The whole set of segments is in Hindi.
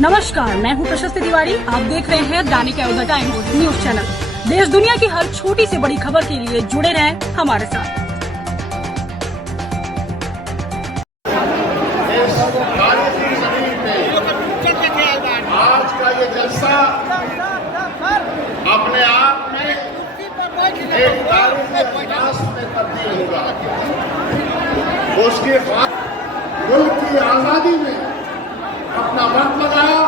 नमस्कार, मैं हूं प्रशस्ति तिवारी। आप देख रहे हैं दैनिक अयोध्या टाइम्स न्यूज चैनल। देश दुनिया की हर छोटी से बड़ी खबर के लिए जुड़े रहें हमारे साथ। आज का ये जलसा अपने आप में एक तारीखी इतिहास में तब्दील होगा। उसके बाद मुल्क की आजादी में अपना वक्त लगाया,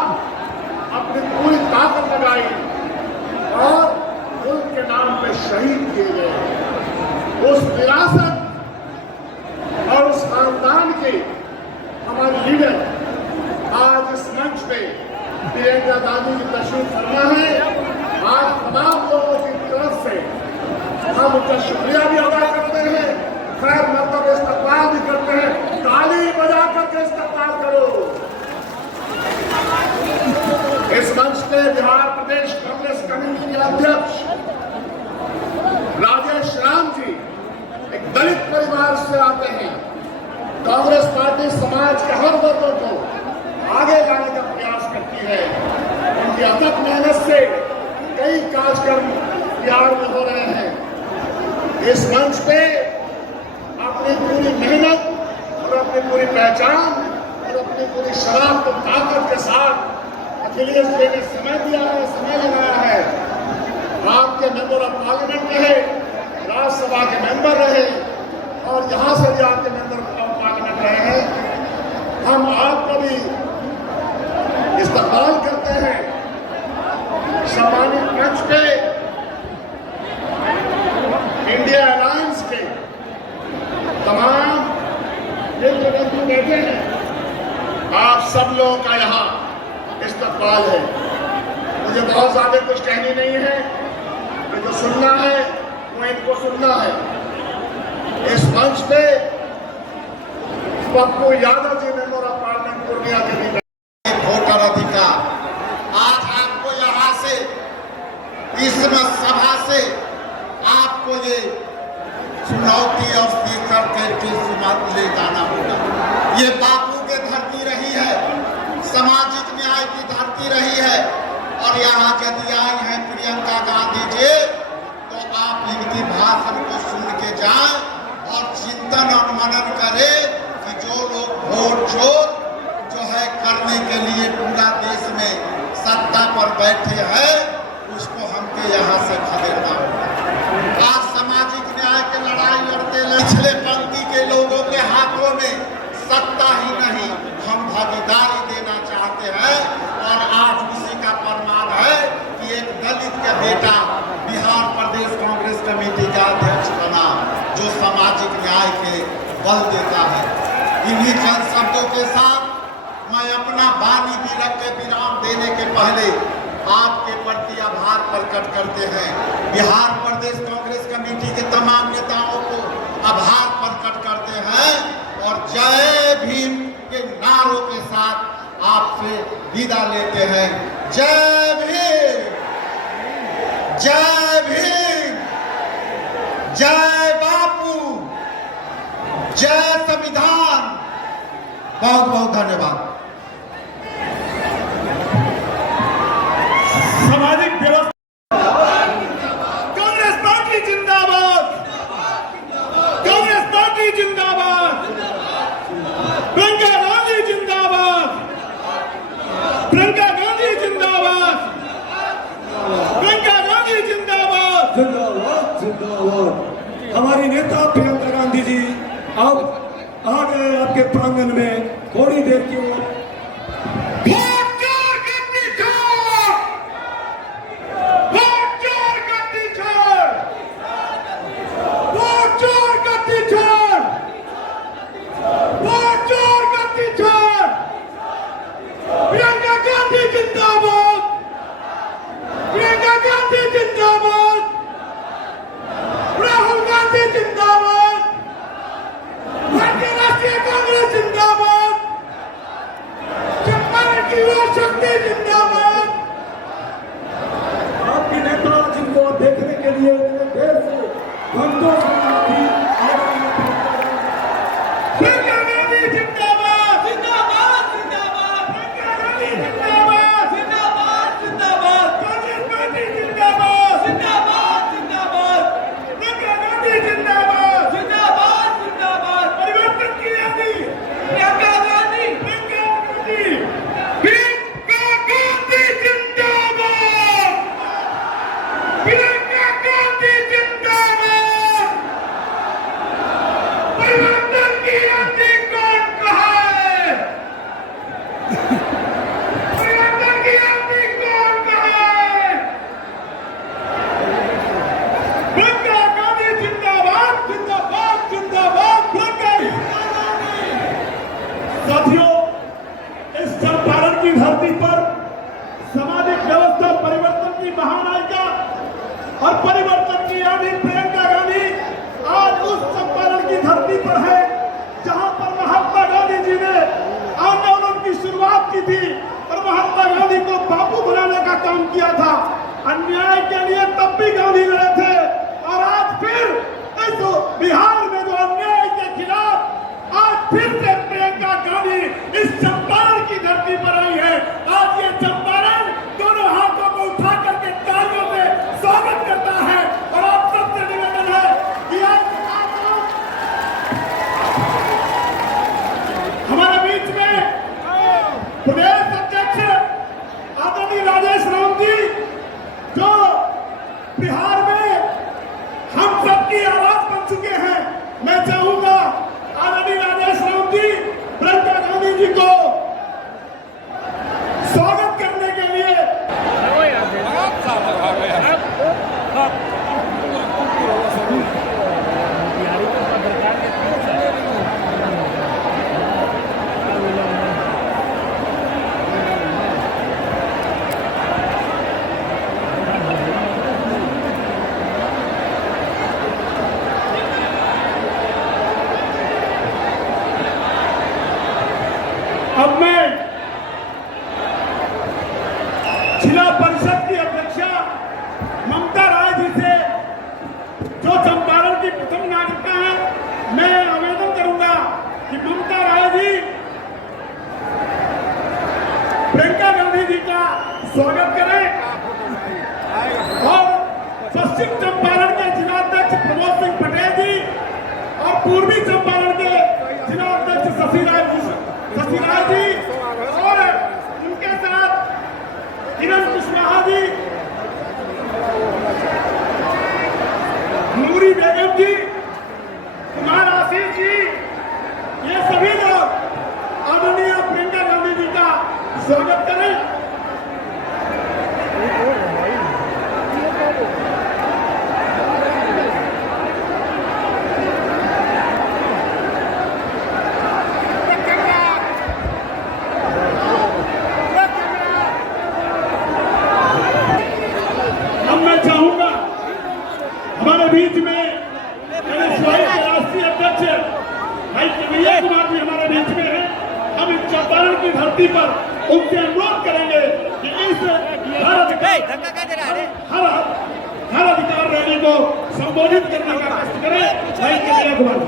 अपनी पूरी ताकत लगाई और मुल्क के नाम पे शहीद किए गए। उस विरासत और उस खानदान के हमारे लीडर आज इस मंच पे प्रियंका गांधी की तशरीफ फरमा है। आज तमाम लोगों की तरफ से हम उनका शुक्रिया भी अदा करते हैं, खैर मकदम इस्तकबाल भी करते हैं। ताली बजा करके इस्तकबाल करो। इस मंच पे बिहार प्रदेश कांग्रेस कमेटी के अध्यक्ष राजेश राम जी एक दलित परिवार से आते हैं। कांग्रेस पार्टी समाज के हर वर्गों को आगे लाने का प्रयास करती है। उनकी अथक मेहनत से कई कार्यक्रम बिहार में हो रहे हैं। इस मंच पे अपनी पूरी मेहनत और अपनी पूरी पहचान और अपनी पूरी शराब और ताकत के साथ अखिलेश जी ने समय दिया है, समय लगाया है। आपके मेंबर ऑफ पार्लियामेंट रहे, राज्यसभा के मेंबर रहे और यहां से भी आपके मेंबर ऑफ पार्लियामेंट रहे हैं। हम आपका भी इस्तकबाल करते हैं। सम्मानित मंच पे इंडिया अलायंस के तमाम मित्रबंधु बैठे हैं। आप सब लोगों का यहाँ इस्तकबाल है। मुझे बहुत ज्यादा कुछ कहनी नहीं है, मुझे जो सुनना है वो इनको सुनना है। इस मंच पे Pappu Yadav ji member of parliament Purnia के भी वोटर अधिकार। आज आपको यहाँ से इस सभा से आपको ये चुनौती और स्पीकर करके सुमत ले जाना होगा। ये बापू की धरती रही है, सामाजिक न्याय की धरती रही है और यहाँ यदि आई हैं प्रियंका गांधी जी तो आप इनकी भाषण को सुन के जाएं और चिंतन और मनन करें कि जो लोग वोट चोर जो है करने के लिए पूरा देश में सत्ता पर बैठे हैं उसको हमके यहाँ से खदेड़ना होगा। आज सामाजिक न्याय की लड़ाई लड़ते पिछले पंक्ति के लोगों के हाथों में सत्ता ही नहीं हम भागीदारी देना चाहते हैं और आज उसी का प्रमाण है कि एक दलित का बेटा बिहार प्रदेश कांग्रेस कमेटी का अध्यक्ष बना जो सामाजिक न्याय के बल देता है। इन्हीं चंद शब्दों के साथ मैं अपना वाणी भी रख के विराम देने के पहले आपके प्रति आभार प्रकट करते हैं। बिहार प्रदेश कांग्रेस कमेटी के तमाम नेताओं को आभार प्रकट करते हैं और जय भीम के नारों के साथ आपसे विदा लेते हैं। जय भीम, जय भीम, जय बापू, जय संविधान। बहुत बहुत धन्यवाद। सामाजिक व्यवस्था कांग्रेस पार्टी जिंदाबाद, कांग्रेस पार्टी जिंदाबाद, प्रियंका गांधी जिंदाबाद, प्रियंका गांधी जिंदाबाद, प्रियंका गांधी जिंदाबाद, जिंदाबाद जिंदाबाद। हमारी नेता प्रियंका गांधी जी अब आ गए आपके प्रांगण में। थोड़ी देर के आपके नेता जिनको देखने के लिए इतने देर से घंटों जिंदाबाद जिंदाबाद जिंदाबाद जिंदाबाद। और परिवर्तन की यानी प्रियंका गांधी आज उस चंपारण की धरती पर है जहां पर महात्मा गांधी जी ने आंदोलन की शुरुआत की थी और महात्मा गांधी को बापू बनाने का काम किया था। अन्याय के लिए तब भी गांधी लड़े थे और आज फिर इस बिहार में जो अन्याय के खिलाफ आज फिर से प्रियंका गांधी इस चंपारण की धरती पर आई है। आज ये चंपारण दोनों हाथों को उठा करके तालियों से स्वागत करता है और आप सबसे निवेदन है कि आज हमारे बीच में प्रदेश अध्यक्ष आदरणीय राजेश राम जी जो बिहार में हम सबकी आवाज बन चुके हैं, मैं चाहूंगा आदरणीय राजेश राम जी प्रियंका गांधी जी को स्वागत करने के लिए अब मैं जिला परिषद की अध्यक्षा ममता राय जी से जो चंपारण की प्रथम नागरिका है, मैं आवेदन करूंगा कि ममता राय जी प्रियंका गांधी जी का स्वागत करें और पश्चिम चंपारण के जिलाध्यक्ष प्रमोद सिंह पटेल जी और पूर्वी चंपारण के जिलाध्यक्ष शशि राय जी और उनके साथ किरण कुशवाहा जी, नूरी बेगम जी, कुमार आशीष जी, ये सभी लोग आदरणीय प्रियंका गांधी जी का स्वागत करें। हमारे बीच में राष्ट्रीय अध्यक्ष भाई कन्हैया कुमार जी हमारे बीच में है। हम इस चंपारण की धरती पर उनसे अनुरोध करेंगे कि इस हर अधिकार रैली को संबोधित करने का कष्ट करें। भाई कन्हैया कुमार जी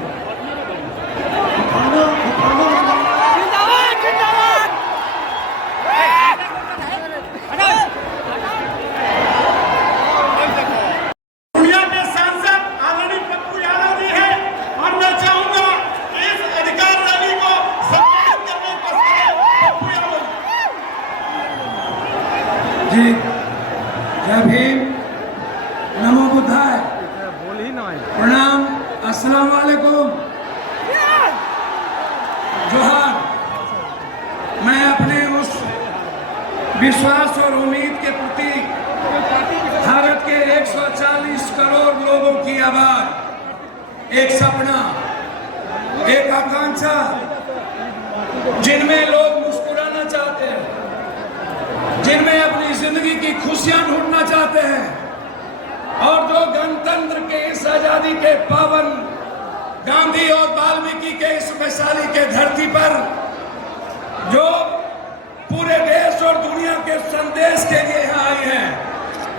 जी जय भीम, नमो बुद्धाय, प्रणाम, अस्सलाम वालेकुम, जोहार। मैं अपने उस विश्वास और उम्मीद के प्रति भारत के 140 करोड़ लोगों की आवाज, एक सपना, एक आकांक्षा, जिनमें लोग मुस्कुराना चाहते हैं, जिनमें अपनी जिंदगी की खुशियां ढूंढना चाहते हैं और जो गणतंत्र के इस आजादी के पावन गांधी और वाल्मीकि के इस वैशाली के धरती पर जो पूरे देश और दुनिया के संदेश के लिए यहाँ आए हैं,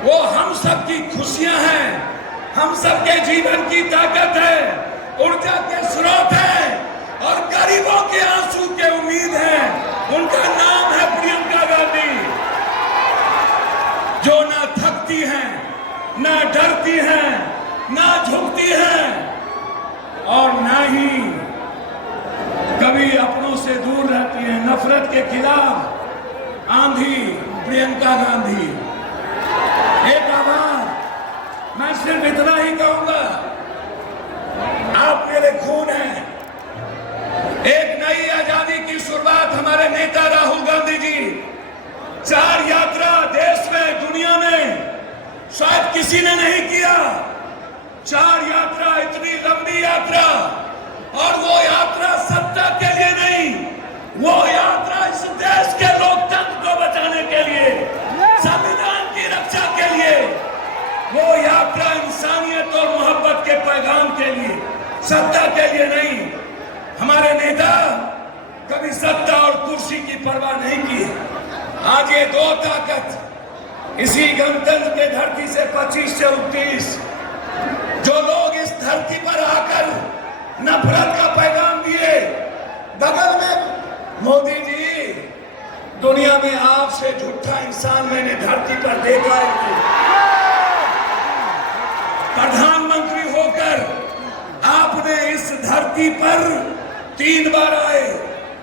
वो हम सब की खुशियां हैं, हम सबके जीवन की ताकत है, ऊर्जा के स्रोत है और गरीबों के आंसू के उम्मीद है। उनका नाम है प्रियंका गांधी, जो ना थकती हैं, ना डरती हैं, ना झुकती हैं और ना ही कभी अपनों से दूर रहती हैं। नफरत के खिलाफ आंधी प्रियंका गांधी। एक आभार, मैं सिर्फ इतना ही कहूंगा, आप मेरे खून हैं। एक नई आजादी की शुरुआत हमारे नेता राहुल गांधी जी 4 यात्रा देश में दुनिया में शायद किसी ने नहीं किया। 4 यात्रा, इतनी लंबी यात्रा, और वो यात्रा सत्ता के लिए नहीं, वो यात्रा इस देश के लोकतंत्र को बचाने के लिए, संविधान की रक्षा के लिए, वो यात्रा लिए नहीं। हमारे नेता कभी सत्ता और कुर्सी की परवाह नहीं की। आज ये दो ताकत इसी गणतंत्र के धरती से 25 से 29 जो लोग इस धरती पर आकर नफरत का पैगाम दिए। बगल में मोदी जी, दुनिया में आपसे झूठा इंसान मैंने धरती पर देखा है नहीं। प्रधानमंत्री होकर आपने इस धरती पर 3 बार आए।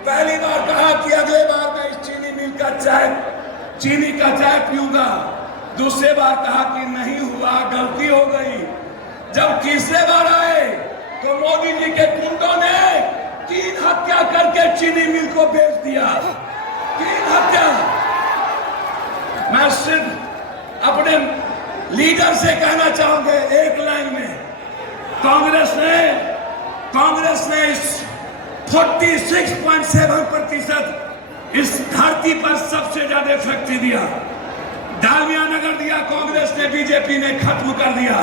पहली बार कहा कि अगले बार मैं इस चीनी मिल का चीनी का चाय पीऊंगा। दूसरे बार कहा कि नहीं हुआ, गलती हो गई। जब तीसरे बार आए तो मोदी जी के गुंडों ने 3 हत्या करके चीनी मिल को बेच दिया। 3 हत्या। मैं सिर्फ अपने लीडर से कहना चाहूंगा एक लाइन में, कांग्रेस ने इस 46.7% इस धरती पर सबसे ज्यादा फैक्ट्री दिया। डालमिया नगर दिया कांग्रेस ने, बीजेपी ने खत्म कर दिया।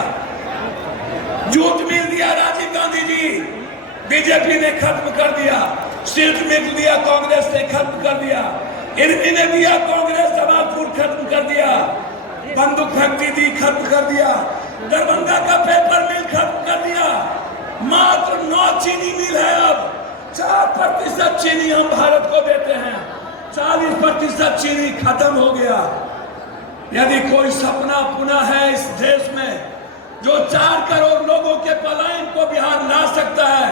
जूट मिल दिया राजीव गांधी जी, बीजेपी ने खत्म कर दिया। सिल्क मिल दिया कांग्रेस ने, खत्म कर दिया। इरवी ने दिया कांग्रेस, जमालपुर खत्म कर दिया। बंदूक फैक्ट्री दी, खत्म कर दिया। दरभंगा का पेपर मिल खत्म कर दिया। मात्र 9 चीनी मिल है। अब 4% चीनी हम भारत को देते हैं। 40% चीनी खत्म हो गया। यदि कोई सपना पुनः है इस देश में जो 4 करोड़ लोगों के पलायन को बिहार ला सकता है,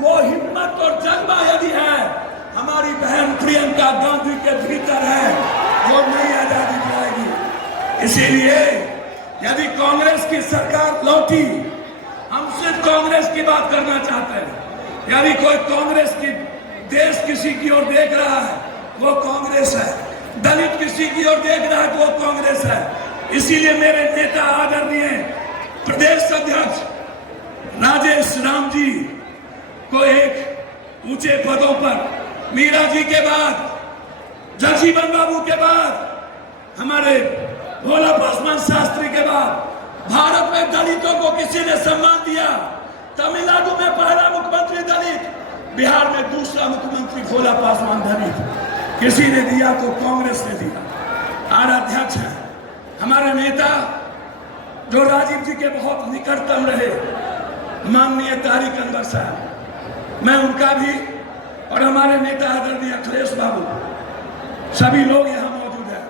वो हिम्मत और जज्बा यदि है हमारी बहन प्रियंका गांधी के भीतर है, वो नई आजादी दिलाएगी। इसीलिए यदि कांग्रेस की सरकार लौटी, हम सिर्फ कांग्रेस की बात करना चाहते हैं। यदि कोई कांग्रेस की देश किसी की ओर देख रहा है, वो कांग्रेस है। दलित किसी की ओर देख रहा है तो वो कांग्रेस है। इसीलिए मेरे नेता आदरणीय प्रदेश अध्यक्ष राजेश राम जी को एक ऊंचे पदों पर, मीरा जी के बाद, जगजीवन बाबू के बाद, हमारे भोला पासवान शास्त्री के बाद भारत में दलितों को किसी ने सम्मान दिया। तमिलनाडु में पहला मुख्यमंत्री दलित, बिहार में दूसरा मुख्यमंत्री भोला पासवान दलित। किसी ने दिया तो कांग्रेस ने दिया। आज अध्यक्ष है हमारे नेता जो राजीव जी के बहुत निकटतम रहे, माननीय तारिक अनवर साहब, मैं उनका भी और हमारे नेता आदरणीय अखिलेश बाबू, सभी लोग यहाँ मौजूद हैं।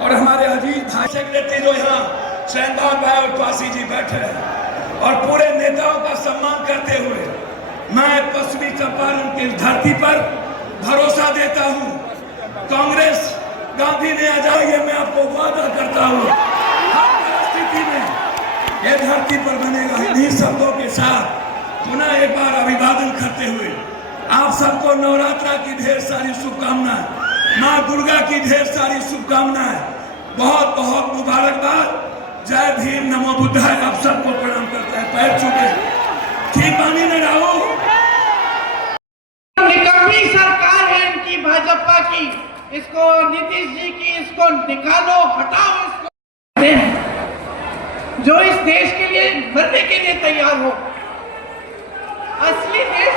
और हमारे अजीत भाई सेक्रेटरी जो यहाँ शहनबाज भाई और पासी जी बैठे हैं, और पूरे नेताओं का सम्मान करते हुए मैं पश्चिमी चंपारण की धरती पर भरोसा देता हूँ, कांग्रेस गांधी ने आजादी है, मैं आपको वादा करता हूँ हर परिस्थिति में ये धरती पर बनेगा। इन्हीं शब्दों के साथ पुनः एक बार अभिवादन करते हुए आप सबको नवरात्रा की ढेर सारी शुभकामनाएं, माँ दुर्गा की ढेर सारी शुभकामनाएं, बहुत बहुत मुबारकबाद। जय भीम, नमो बुद्धाय। आप सबको प्रणाम करते हैं, पैर छूते। ठीक बानी न राहु। निकम्मी सरकार है इनकी भाजपा की, इसको नीतीश जी की, इसको निकालो, हटाओ इसको। जो इस देश के लिए मरने के लिए तैयार हो। असली देश